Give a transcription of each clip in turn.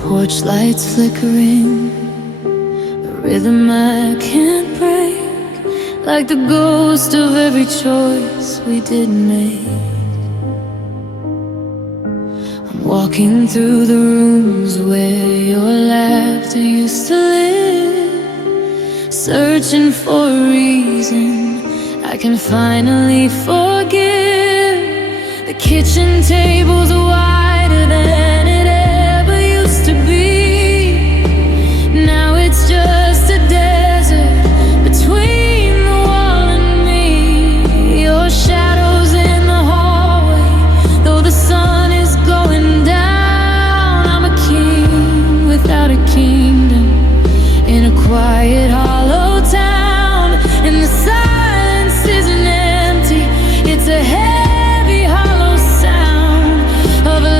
Porch lights flickering, a rhythm I can't break, like the ghost of every choice we didn't make. I'm walking through the rooms where your laughter used to live, searching for a reason I can finally forgive. The kitchen table's wider than it ever used to be. Now it's just a desert between the wall and me. Your shadow's in the hallway, though the sun is going down. I'm a king without a kingdom, in a quiet hollow town. And the silence isn't empty, it's a heavy hollow sound of a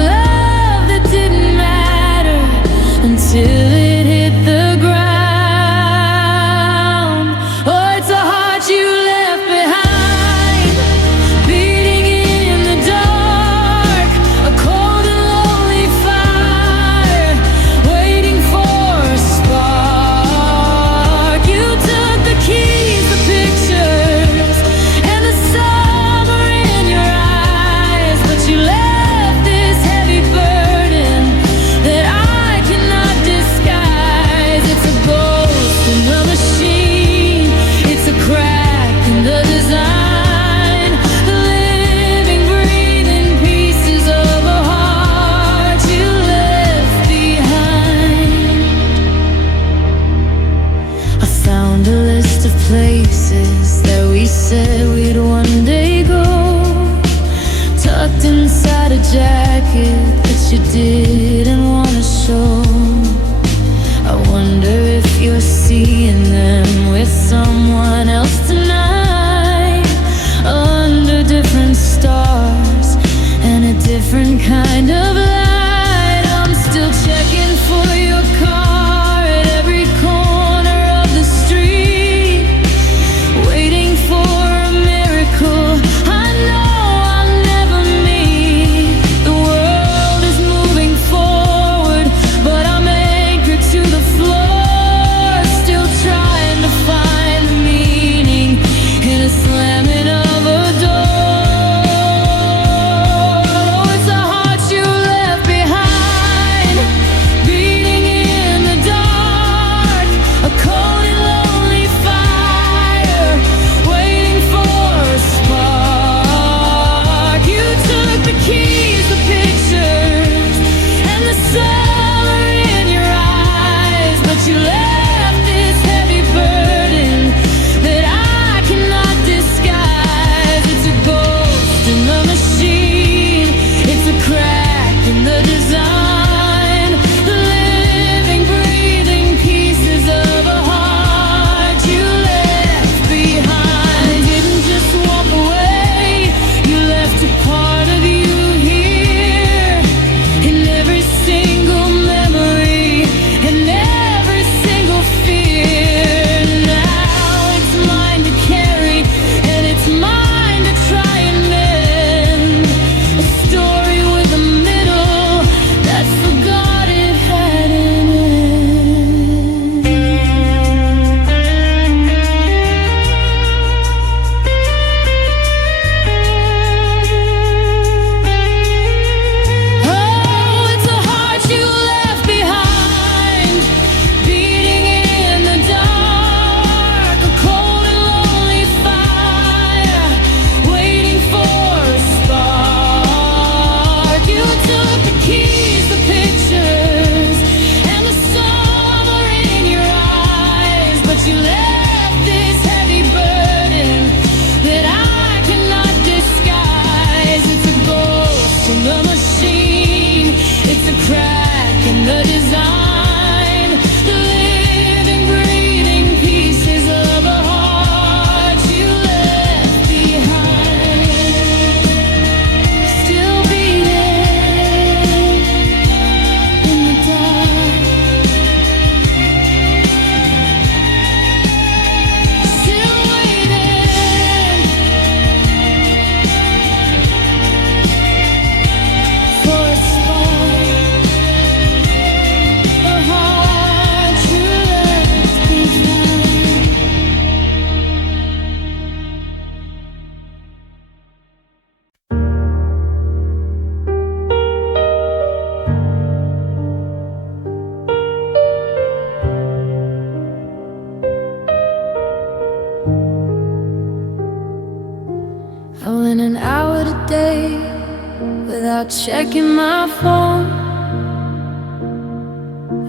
without checking my phone.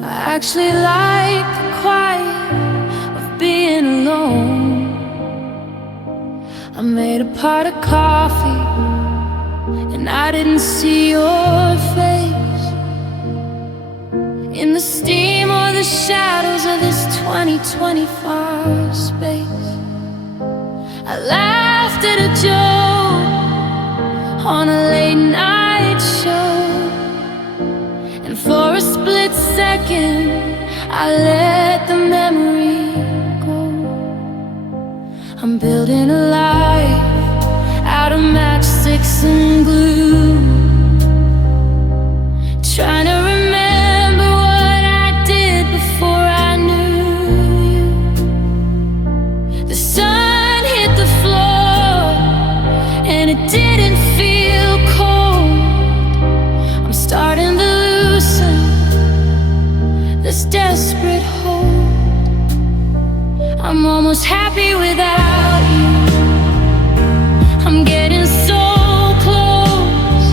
I actually like the quiet of being alone. I made a pot of coffee and I didn't see your face in the steam or the shadows of this 2025 space. I laughed at a joke on a late night show, and for a split second I let the memory go. I'm building a life out of matchsticks and glue, trying to remember what I did before I knew you. The sun hit the floor and it didn't feel cold. I'm starting to loosen this desperate hold. I'm almost happy without you. I'm getting so close.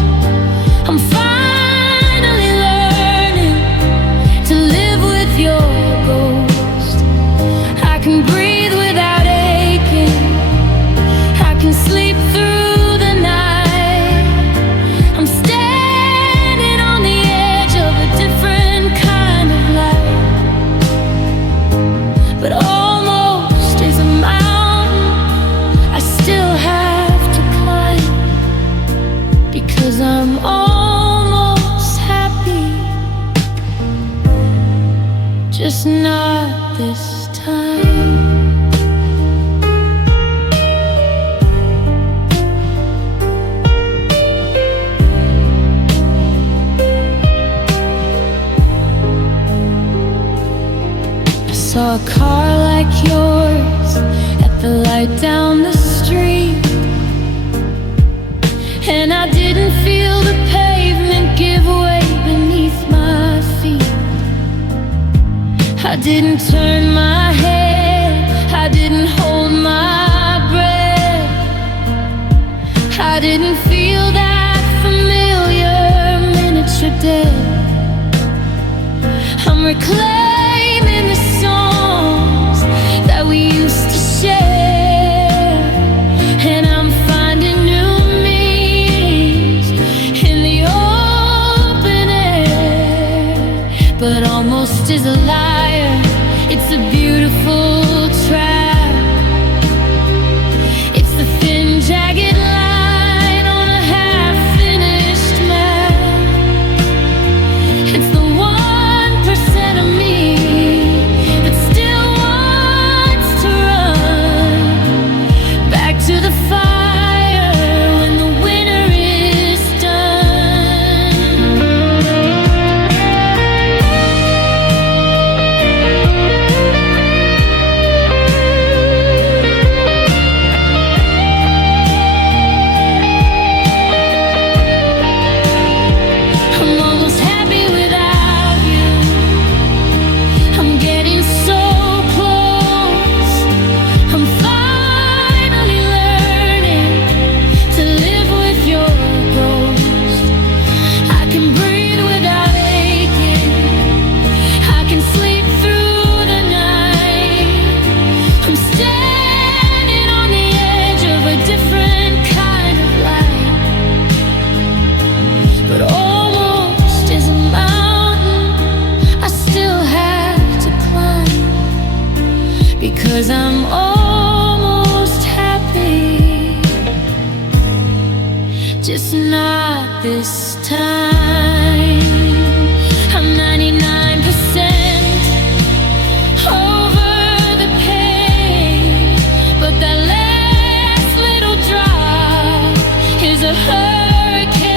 I'm finally learning to live with your ghost. I can breathe without aching. I can sleep through the night. I'm standing on the edge of a different kind of life, but almost is a mountain I still have to climb, because I'm almost happy, just not this time. I saw a car like yours at the light down the street, and I didn't feel the pavement give way beneath my feet. I didn't turn my head, I didn't hold my breath. I didn't feel that familiar miniature death. I'm reclaiming the songs that we used to share, and I'm finding new meanings in the open air. But almost is a liar, it's a beautiful trap. It's the thin, jagged line on a half-finished map. It's the 1% of me that still wants to run back to the fire when the winter is done. I'm almost happy without you. I'm getting so close. I'm finally learning to live with your ghost. I can breathe without aching. I can sleep through the night. I'm standing on the edge of a different kind of life, but almost is a mountain I still have to climb, because I'm almost happy, just not this time. I'm 99% over the pain, but that last little drop is a hurricane.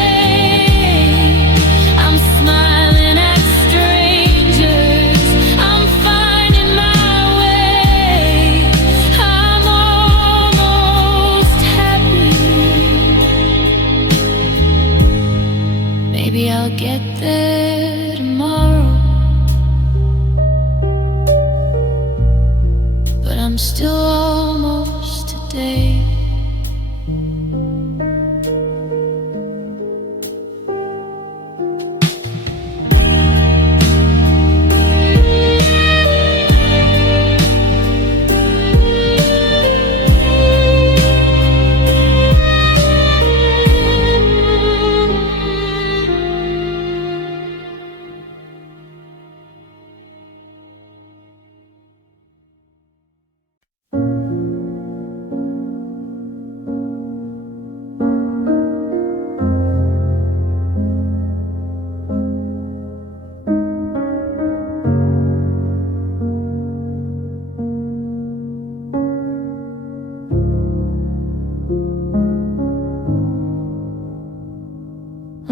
I'm smiling at strangers, I'm finding my way. I'm almost happy. Maybe I'll get there tomorrow, but I'm still almost. today.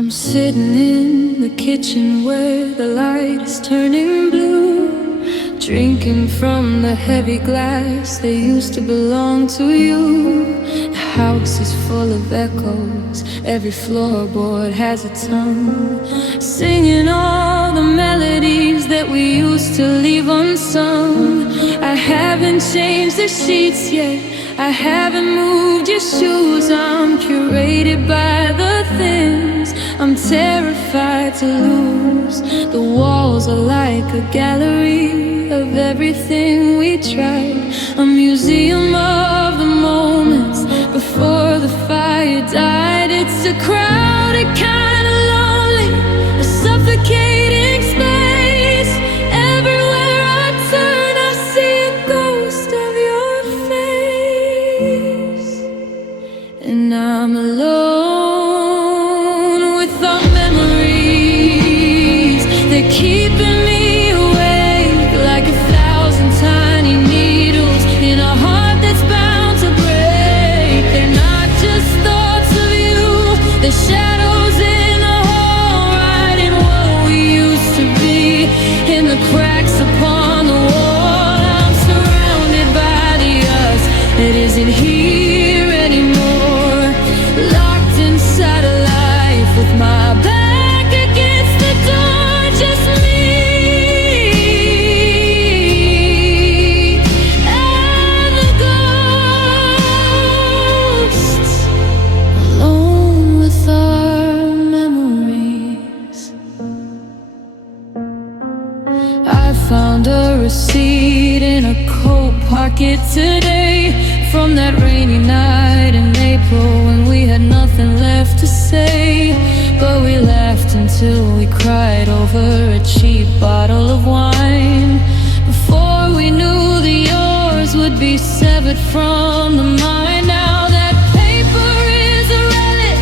I'm sitting in the kitchen where the light is turning blue, drinking from the heavy glass that used to belong to you. The house is full of echoes, every floorboard has a tongue, singing all the melodies that we used to leave unsung. I haven't changed the sheets yet, I haven't moved your shoes. I'm curated by the things I'm terrified to lose. The walls are like a gallery of everything we tried, a museum of the moments before the fire died. It's a crowded kind of lonely, a suffocating space. Everywhere I turn I see a ghost of your face, and I'm alone with our memories. They're keeping me awake like 1,000 tiny needles in a heart that's bound to break. They're not just thoughts of you, they're shadows in the hall, writing what we used to be in the cracks upon the wall. I'm surrounded by the us that isn't here anymore, locked inside a life with my back against the door. Just me and the ghosts, alone with our memories. I found a receipt in a coat pocket today, from that rainy night in April when we had nothing left to say. But we laughed until we cried over a cheap bottle of wine, before we knew the yours would be severed from the mine. Now that paper is a relic,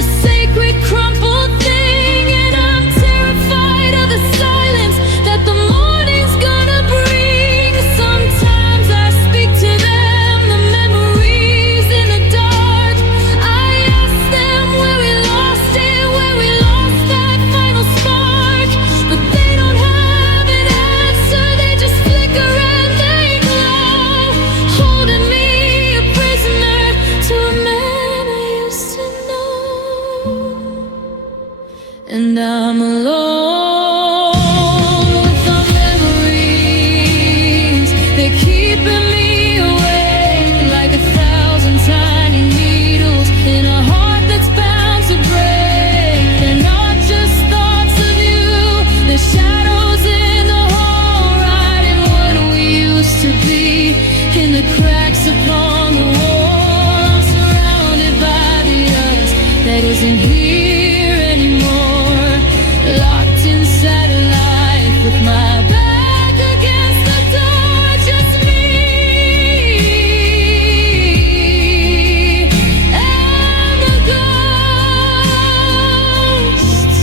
a sacred crumpled thing, and I'm terrified of the silence that the morning's gonna bring. Sometimes I speak to them, the memories in the dark. I ask them where we lost it, where we lost that final spark. But they don't have an answer, they just flicker and they glow, holding me a prisoner to a man I used to know. And I'm alone with our memories. They're keeping me awake like 1,000 tiny needles in a heart that's bound to break. They're not just thoughts of you, they're shadows in the hall, writing what we used to be in the cracks upon the wall. I'm surrounded by the us that isn't here anymore, locked inside a life with my back against the door. Just me and the ghosts,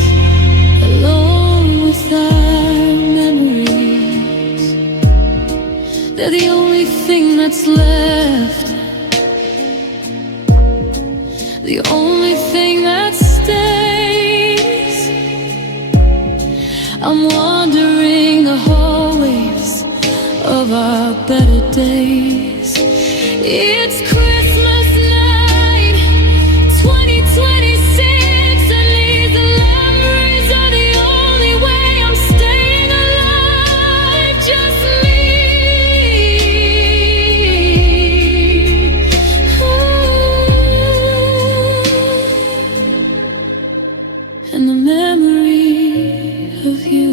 alone with our memories. They're the only thing that's left, the only thing that stays. I'm wandering the hallways of our better days. It's Christmas night, 2026, and these memories are the only way I'm staying alive. Just me and the memory of you.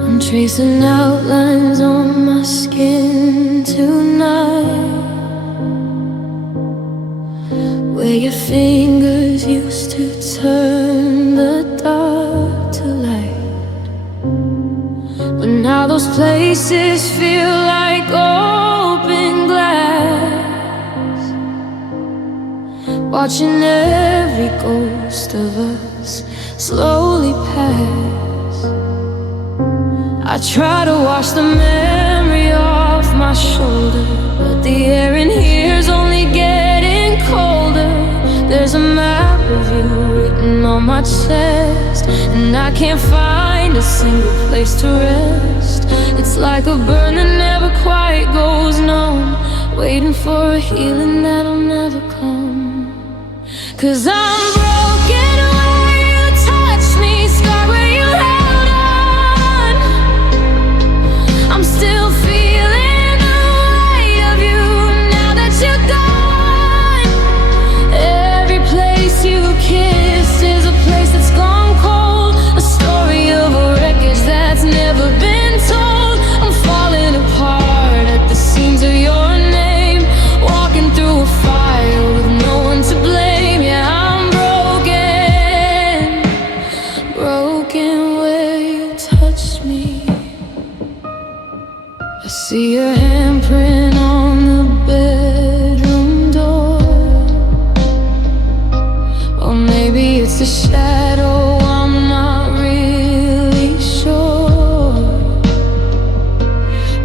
I'm tracing outlines on my skin tonight, where your fingers used to turn the dark to light. But now those places feel like watching every ghost of us slowly pass. I try to wash the memory off my shoulder, but the air in here's only getting colder. There's a map of you written on my chest, and I can't find a single place to rest. It's like a burn that never quite goes numb, waiting for a healing that'll never come. 'Cause I'm broken where you touched me, scarred where you held on. I'm still feeling the weight of you now that you're gone. Every place you kissed is a place that's gone cold, a story of a wreckage that's never been told. I'm falling apart at the seams of your name, walking through a fire with no one to blame. Yeah, I'm broken, broken where you touched me. I see your handprint on the bedroom door. Or maybe it's a shadow, I'm not really sure.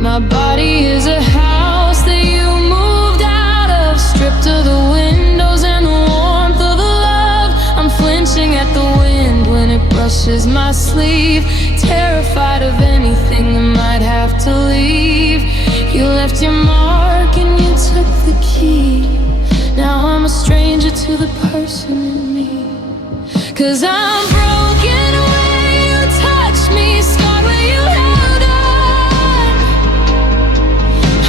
My body is a house that you moved out of, stripped of the windows and the warmth of the love. I'm flinching at the wind when it brushes my sleeve, terrified of anything that might have to leave. You left your mark and you took the key. Now I'm a stranger to the person in me. 'Cause I'm broken where you touched me, scarred where you held on.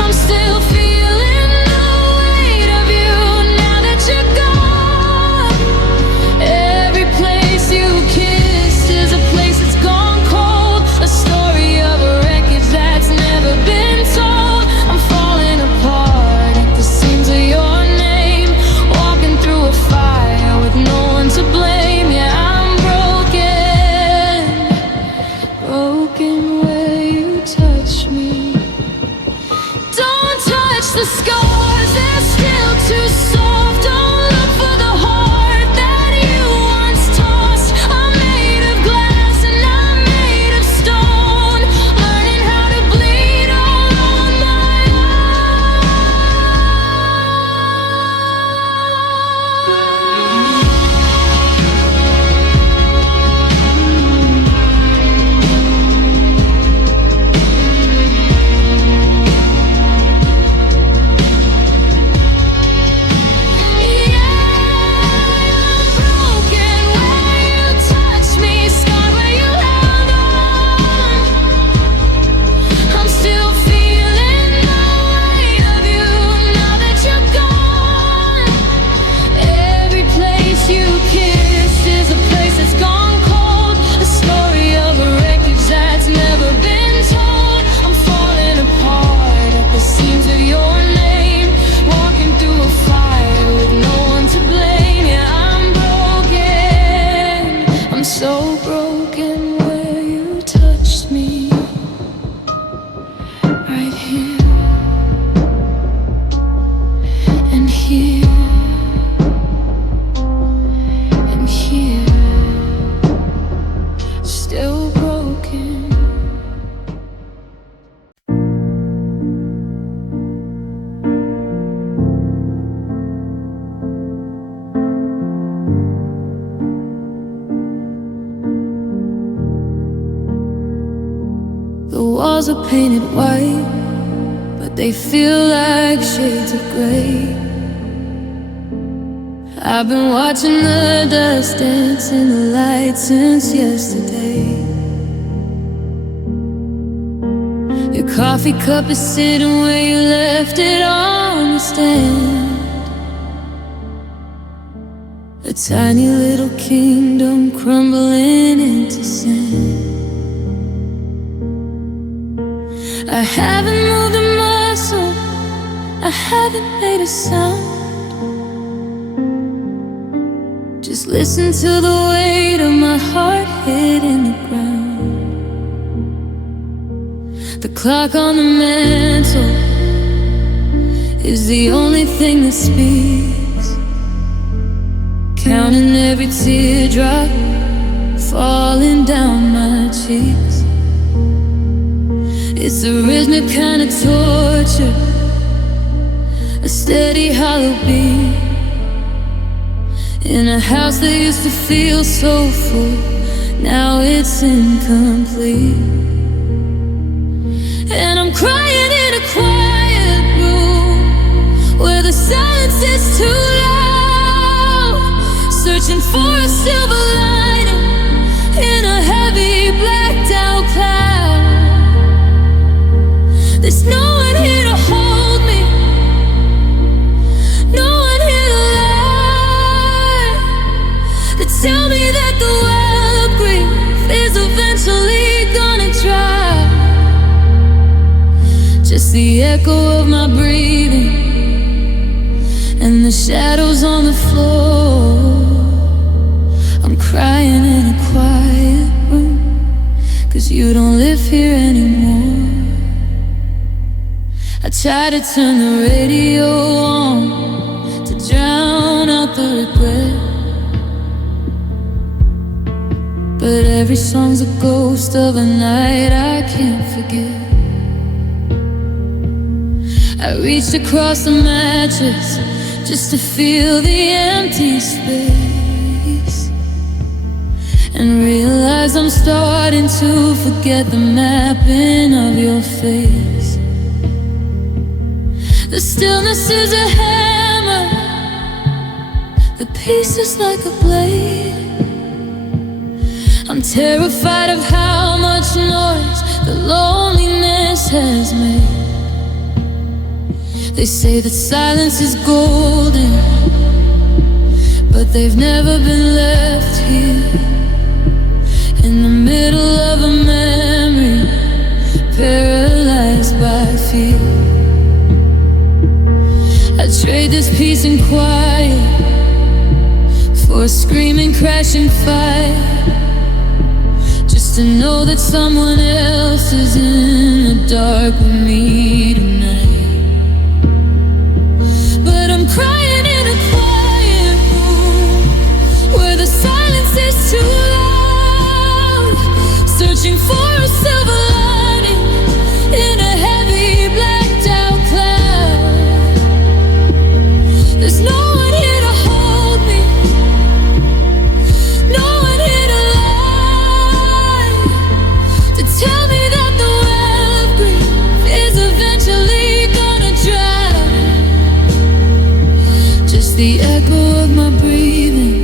I'm still feeling the weight of you now that you're gone. Every place you kissed is a place that's gone cold, a story of a wreckage that's never been told. I'm falling apart at the seams of your name, walking through a fire with no one to blame. Yeah, I'm broken, broken where you touch me. Don't touch the scars, they're still too soft. Don't look for the heart that you once tossed. I'm made of glass and I'm made of stone, learning how to bleed all on my walls are painted white, but they feel like shades of gray. I've been watching the dust dance in the light since yesterday. Your coffee cup is sitting where you left it on the stand. A tiny little kingdom crumbling into sand. I haven't moved a muscle, I haven't made a sound. Just listen to the weight of my heart hitting the ground. The clock on the mantle, is the only thing that speaks. counting every teardrop falling down my cheeks. It's a rhythmic kind of torture, a steady hollow beat, in a house that used to feel so full, now it's incomplete. And I'm crying in a quiet room where the silence is too loud, searching for a silver lining in a heavy blacked out cloud. There's no one here to hold me, no one here to lie, to tell me that the well of grief is eventually gonna dry. Just the echo of my breathing and the shadows on the floor. I'm crying in a quiet room, 'cause you don't live here anymore. I try to turn the radio on to drown out the regret, but every song's a ghost of a night I can't forget. I reached across the mattress just to feel the empty space, and realize I'm starting to forget the mapping of your face. The stillness is a hammer, the pieces like a blade. I'm terrified of how much noise the loneliness has made. They say that silence is golden, but they've never been left here in the middle of a memory, paralyzed by fear. I trade this peace and quiet for a screaming, crashing fight, just to know that someone else is in the dark with me tonight. But I'm crying in a quiet room where the silence is too loud, searching for a silver lining in a heavy blacked out cloud. There's no one here to hold me, no one here to lie, to tell me that the well of grief is eventually gonna dry. Just the echo of my breathing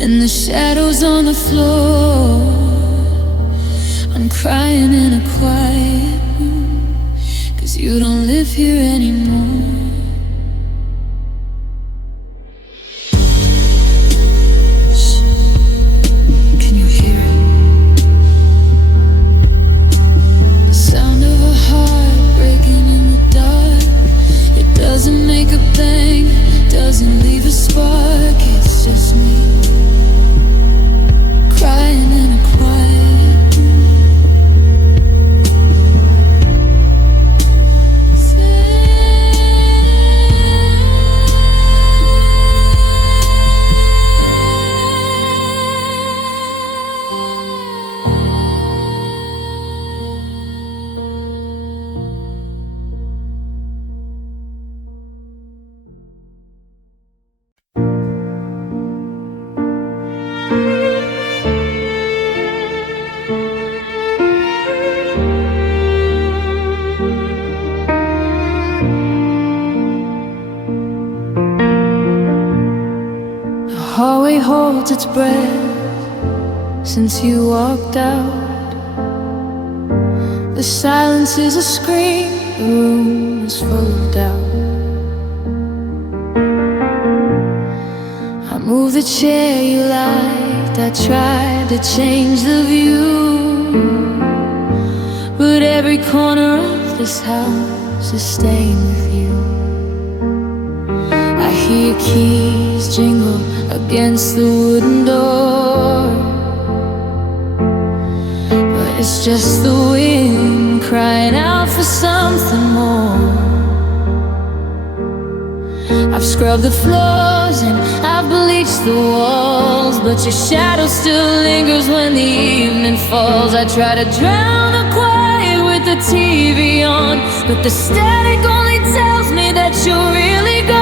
and the shadows on the floor. I'm crying in a quiet room, 'cause you don't live here anymore. Can you hear it? The sound of a heart breaking in the dark. It doesn't make a bang, doesn't leave a spark. It's just me crying in a quiet room. The hallway holds its breath since you walked out. The silence is a scream, the room is full of doubt. I moved the chair you liked, I tried to change the view, but every corner of this house is staying with you. I hear keys jingle against the wooden door, but it's just the wind crying out for something more. I've scrubbed the floors and I've bleached the walls, but your shadow still lingers when the evening falls. I try to drown the quiet with the TV on, but the static only tells me that you're really gone.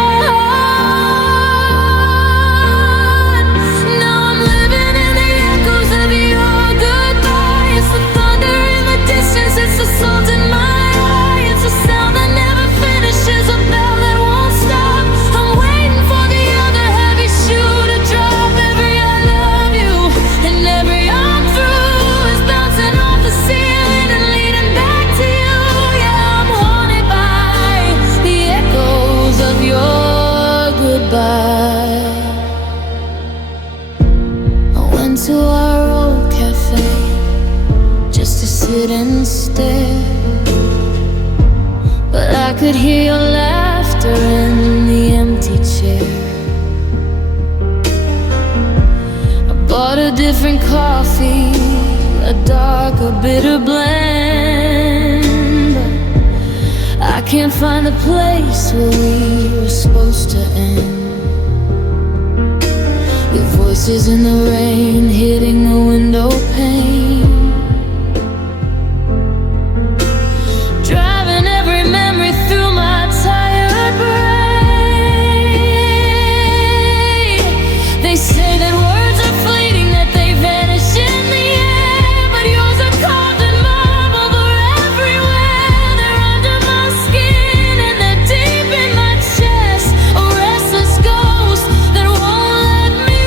Now I'm living in the echoes of your goodbye. It's the thunder in the distance, it's the salt in my eye. It's a sound that never finishes, a bell that won't stop. I'm waiting for the other heavy shoe to drop. Every I love you and every I'm through is bouncing off the ceiling and leading back to you. Yeah, I'm haunted by the echoes of your goodbye. I went to our old cafe just to sit and stare, but I could hear your laughter in the empty chair. I bought a different coffee, a darker, bitter blend, but I can't find the place where we were supposed to end. Your voices in the rain hitting the window pane, driving every memory through my tired brain. They say that words are fleeting, that they vanish in the air, but yours are carved in marble, they're everywhere. They're under my skin and they're deep in my chest, a restless ghost that won't let me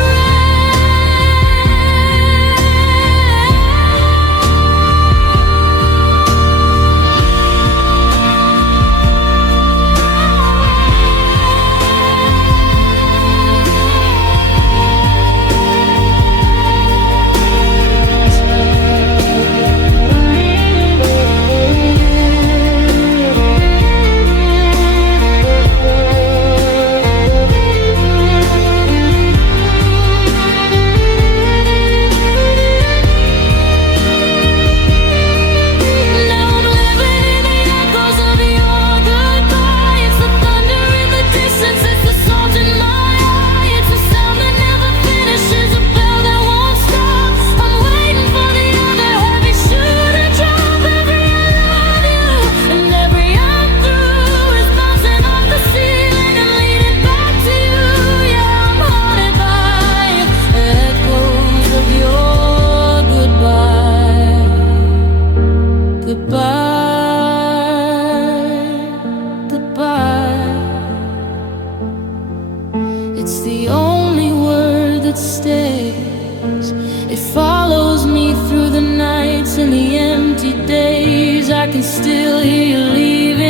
it's the only word that stays. It follows me through the nights and the empty days. I can still hear you leaving,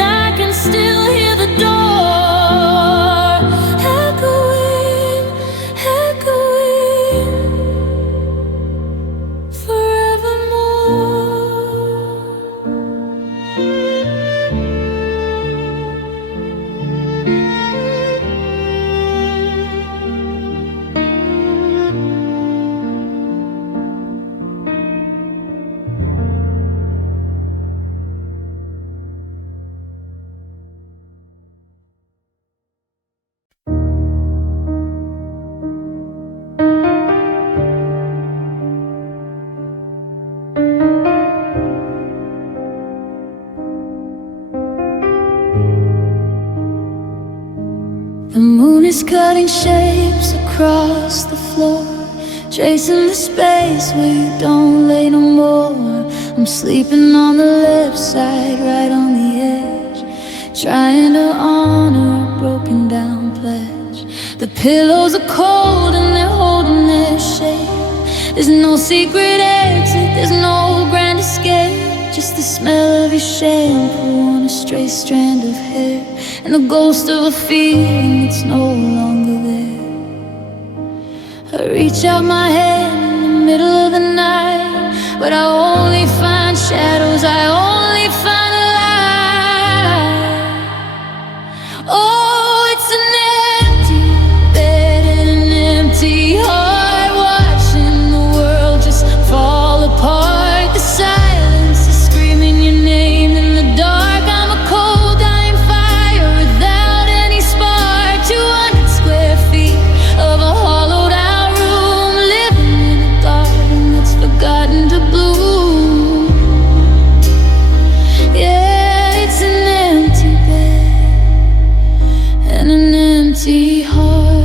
I can still hear the door echoing, echoing forevermore. The moon is cutting shapes across the floor, tracing the space where you don't lay no more. I'm sleeping on the left side, right on the edge, trying to honor a broken down pledge. The pillows are cold and they're holding their shape. There's no secret exit, there's no grand escape, just the smell of your shampoo on a stray strand of hair, and the ghost of a feeling that's no longer there. I reach out my hand in the middle of the night, but I only find shadows, I only find a light. Oh, it's an empty bed and an empty heart, watching the world just fall apart. The silence is screaming your name in the dark. I'm a cold dying fire without empty heart.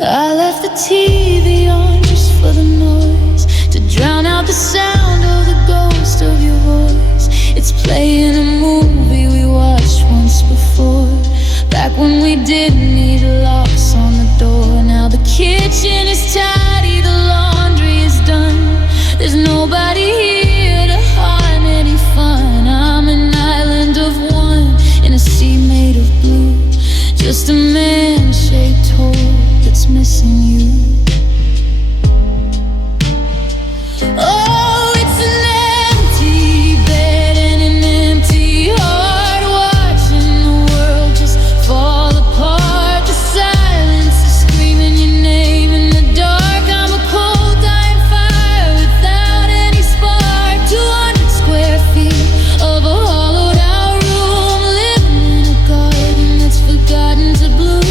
I left the TV on just for the noise, to drown out the sound of the ghost of your voice. It's playing a movie we watched once before, back when we didn't need locks on the door. Now the kitchen is tidy, the laundry is done. There's nobody here to harm any fun. I'm an island of one in a sea made of blue, just a man-shaped hole that's missing you. Oh, it's an empty bed and an empty heart, watching the world just fall apart. The silence is screaming your name in the dark. I'm a cold dying fire without any spark. 200 square feet of a hollowed out room, living in a garden that's forgotten to bloom.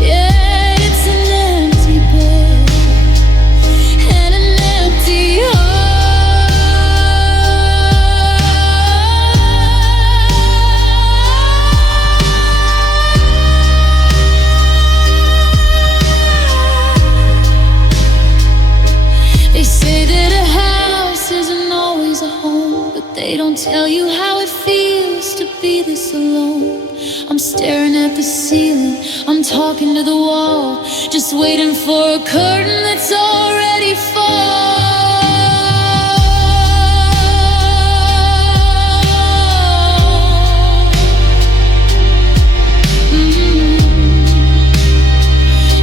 Yeah, it's an empty bed and an empty heart. They say that a house isn't always a home, but they don't tell you how it feels to be this alone. I'm staring at the ceiling, I'm talking to the wall, just waiting for a curtain that's already fall.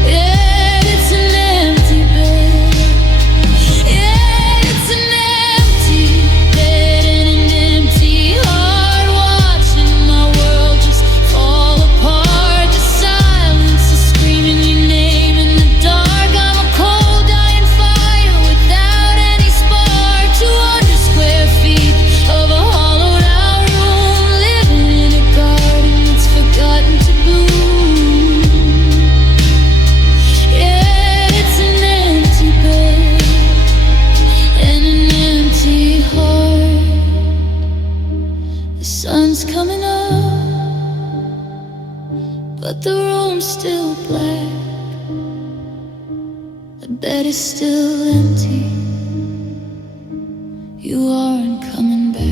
Yeah, it's an empty bed. Yeah, it's an empty bed and an empty heart, watching my world just fall apart. The silence is screaming your name in the dark. I'm a cold dying fire without any spark. 200 square feet of a hollowed out room, living in a garden that's forgotten to bloom. Yeah, it's an empty bed and an empty heart. The sun's coming up, but the room's still black. The bed is still empty. You aren't coming back.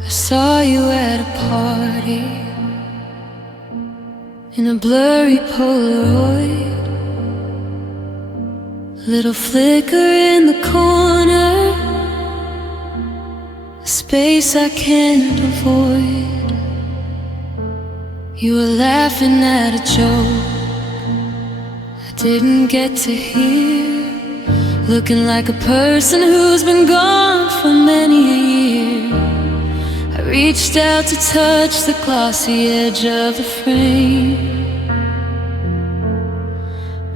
I saw you at a party in a blurry Polaroid, little flicker in the corner, a space I can't avoid. You were laughing at a joke I didn't get to hear, looking like a person who's been gone for many a year. I reached out to touch the glossy edge of the frame,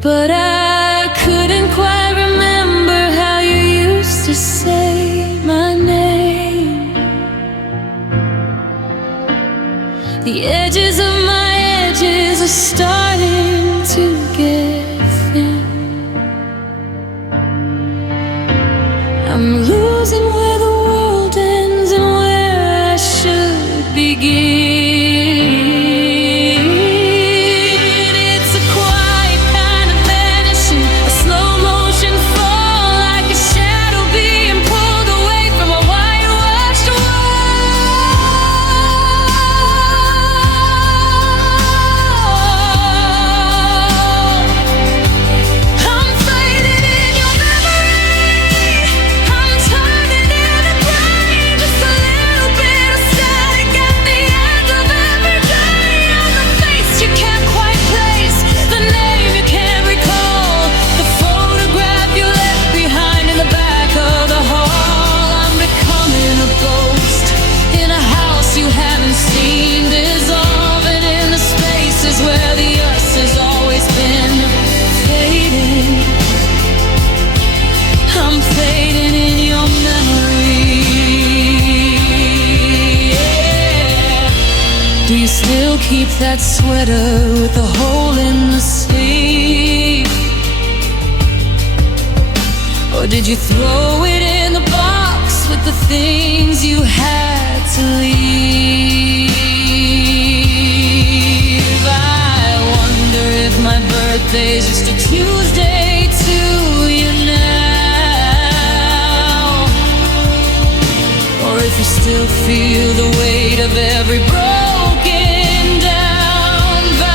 but I couldn't quite remember how you used to say my name. The edges of my edges are starting to get thin. I'm losing where the world ends and where I should begin. It's a quiet kind of vanishing, a slow motion fall, like a shadow being pulled away from a whitewashed wall. keep that sweater with a hole in the sleeve? Or did you throw it in the box with the things you had to leave? I wonder if my birthday's just a Tuesday to you now, or if you still feel the weight of every broken down vow.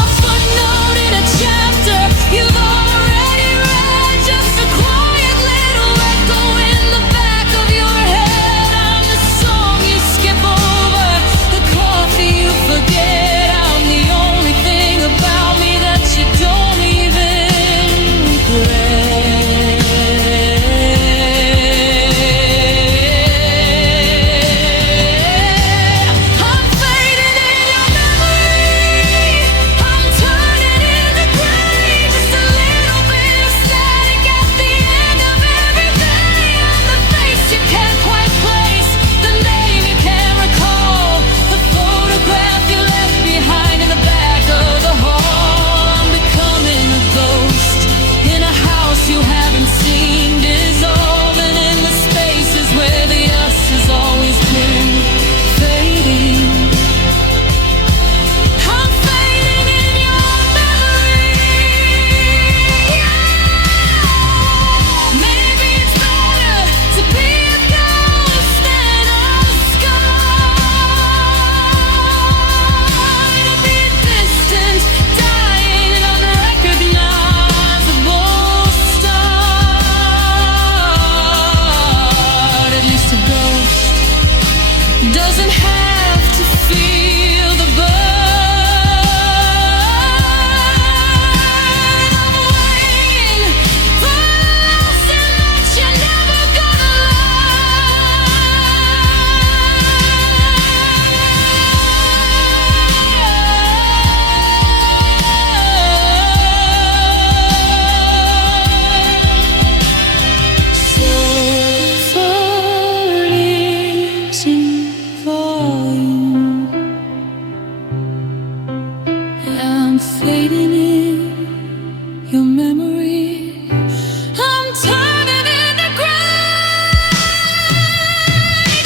A footnote in a chapter you've already read, just a quiet little echo in the back of your head. I'm the song you skip over, the coffee you forget. I'm the only thing about me that you don't even regret. I'm fading in your memory, I'm turning into gray, just a little bit of static at the end of every day. I'm the face you can't quite place, the name you can't recall, the photograph you left behind in the back of the hall. I'm becoming a ghost in a house you haven't seen, dissolving in the spaces where the us has always been. Fading, I'm fading in your memory. Maybe it's better to be a ghost than a scar, to be a distant, dying, unrecognizable star. At least a ghost doesn't have to feel the burn of waiting for a lesson that you're never gonna learn. So far is in volume, I'm fading in your memory. I'm turning into gray,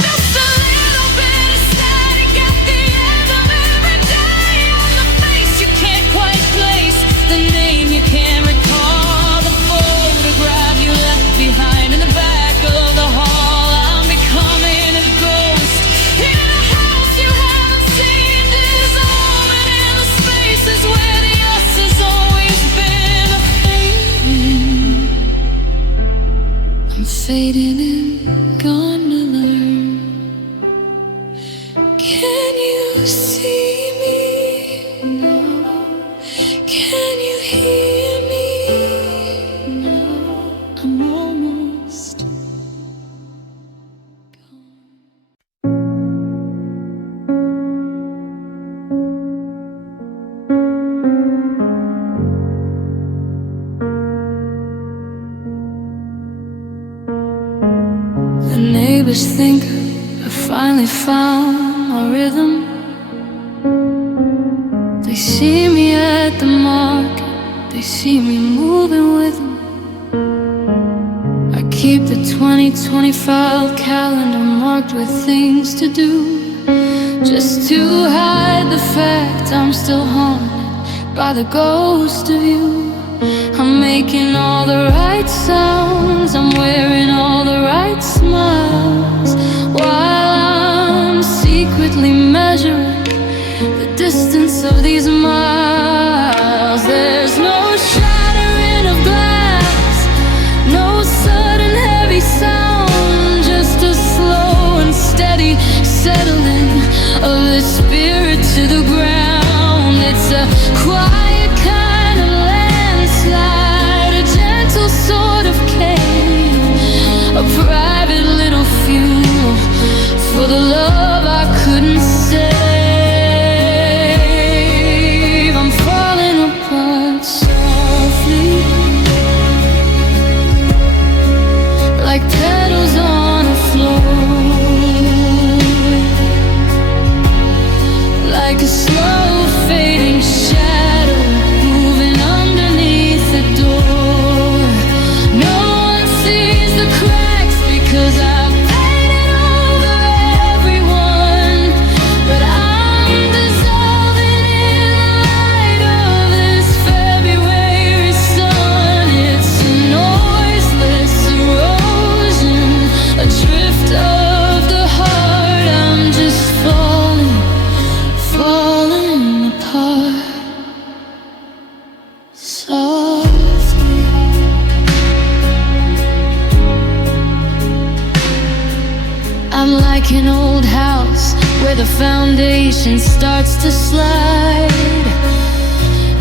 just a little bit of static at the end of every day. I'm the face you can't quite place, the name you can't recall, the photograph you left behind in the back of the hall. I'm becoming a ghost in a house you haven't seen, dissolving in the spaces where the us has always been. I'm fading in, gonna learn. Can you see me now? Can you hear me now? I'm almost gone. The neighbors think I finally found my rhythm. They see me at the market, they see me moving with them. I keep the 2025 calendar marked with things to do, just to hide the fact I'm still haunted by the ghost of you. I'm making all the right sounds, I'm wearing all the right smiles, while I'm secretly measuring the distance of these miles. There's no shattering of glass, no sudden heavy sound, just a slow and steady settling of the spirit to the ground. It's a quiet kind of landslide, a gentle sort of cave, a private little funeral for the love I couldn't save. where the foundation starts to slide.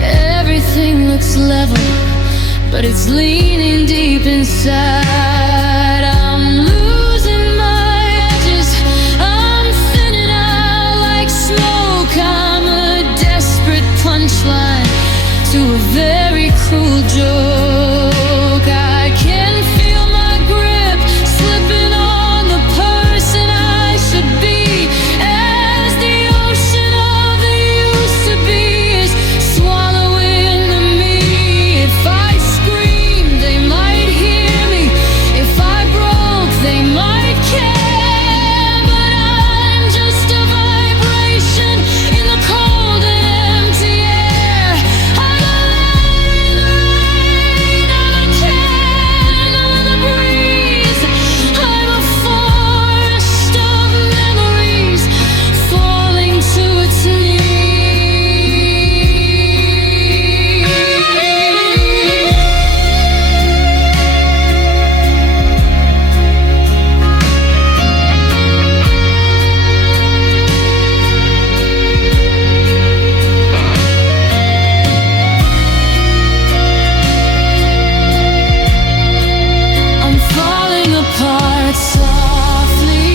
Everything looks level, but it's leaning deep inside. I'm losing my edges, I'm thinning out like smoke. I'm a desperate punchline to a very cruel joke. I can feel my grip slipping on the person I should be, as the ocean of the used to be is swallowing me. If I scream, they might hear me. If I broke, they might care. But I'm just a vibration in the cold and empty air. I'm a light in the rain, I'm a candle in the breeze. I'm a forest of memories falling to its knees. I'm falling apart softly,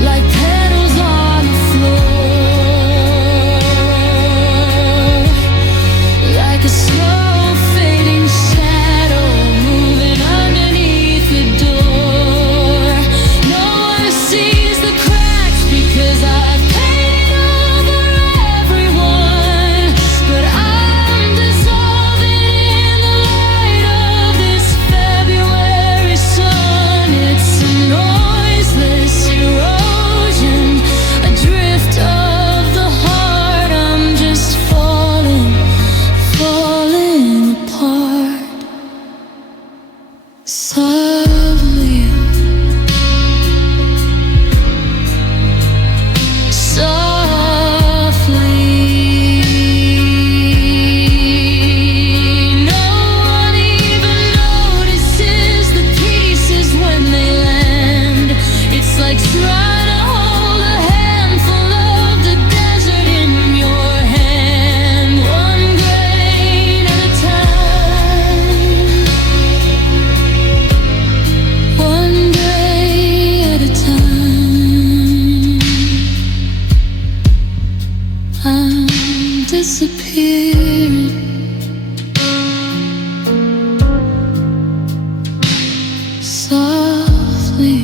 like petals on the floor, like a slow fading shadow moving underneath the door. No one sees the cracks because I've painted over everyone, but I'm dissolving in the light of this February sun. It's a noiseless erosion, a drift of the heart. I'm just falling apart softly, softly. No one even notices the pieces when they land. It's like trying to hold a handful of the desert in your hand, one grain at a time, one day at a time. I'm disappearing softly.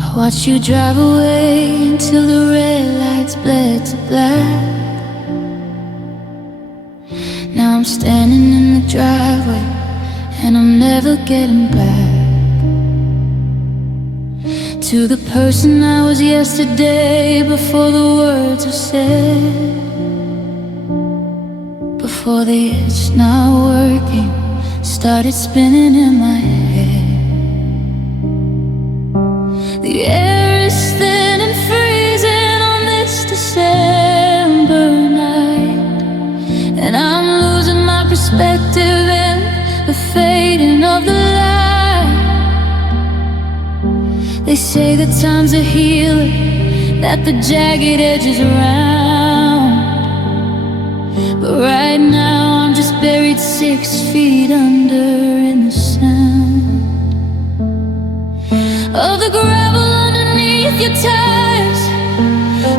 I watched you drive away until the red lights bled to black. Now I'm standing in the driveway and I'm never getting back to the person I was yesterday, before the words are said, before the it's not working started spinning in my head. The air is thin and freezing on this December night, and I'm losing my perspective in the fading of the light. They say that time's a healer, that the jagged edge is round, but right now I'm just buried 6 feet under in the sound of the gravel underneath your tires,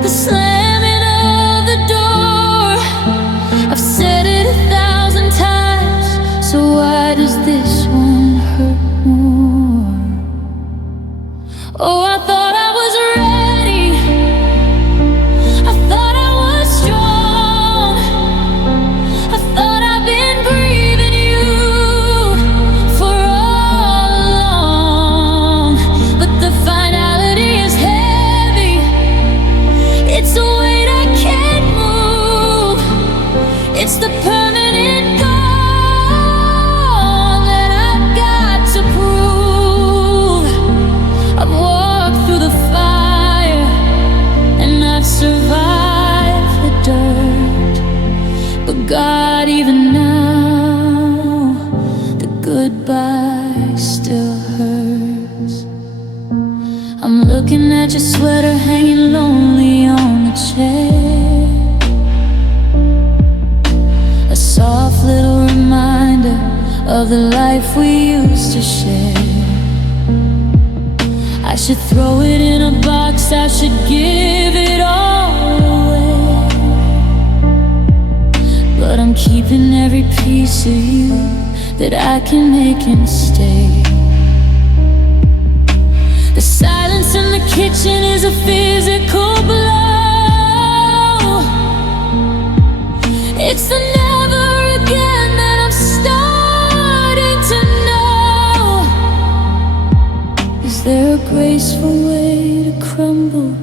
the slamming of the door. I've said it 1,000 times, so why does this one hurt more? Oh, I thought I was ready, I thought I was strong, I thought I've been breathing you for all along, but the finality is heavy. It's a looking at your sweater hanging lonely on the chair. A soft little reminder of the life we used to share. I should throw it in a box, I should give it all away, but I'm keeping every piece of you that I can make him stay. The silence in the kitchen is a physical blow. It's the never again that I'm starting to know. Is there a graceful way to crumble,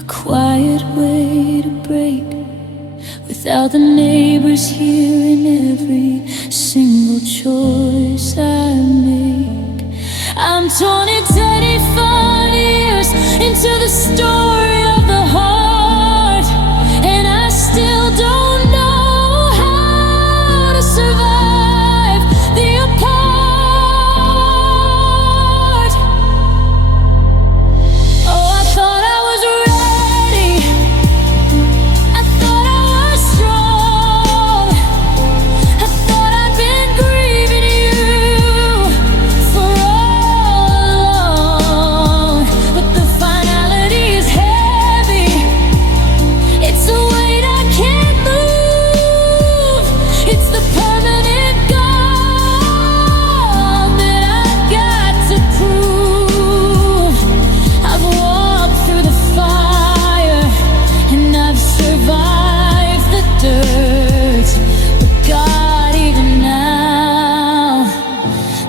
a quiet way to break, without the neighbors hearing every single choice I make? I'm 25 years into the story of the heart, and I still don't know how to survive the apart. Oh, I thought I was ready, I thought I was strong, I thought I'd been grieving you for all, but the finality is heavy. It's a weight I can't move. It's the permanent gone that I've got to prove. I've walked through the fire and I've survived the dirt, but God, even now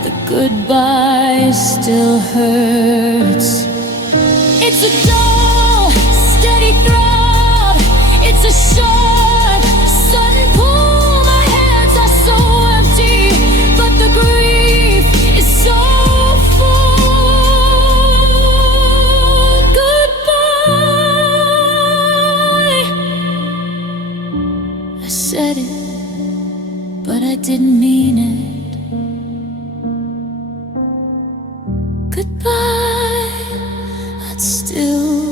the goodbye still hurts. It's a dull, steady throb. It's a sharp, sudden pull. My hands are so empty, but the grief is so full. Goodbye. I said it, but I didn't mean it. Goodbye, I'd still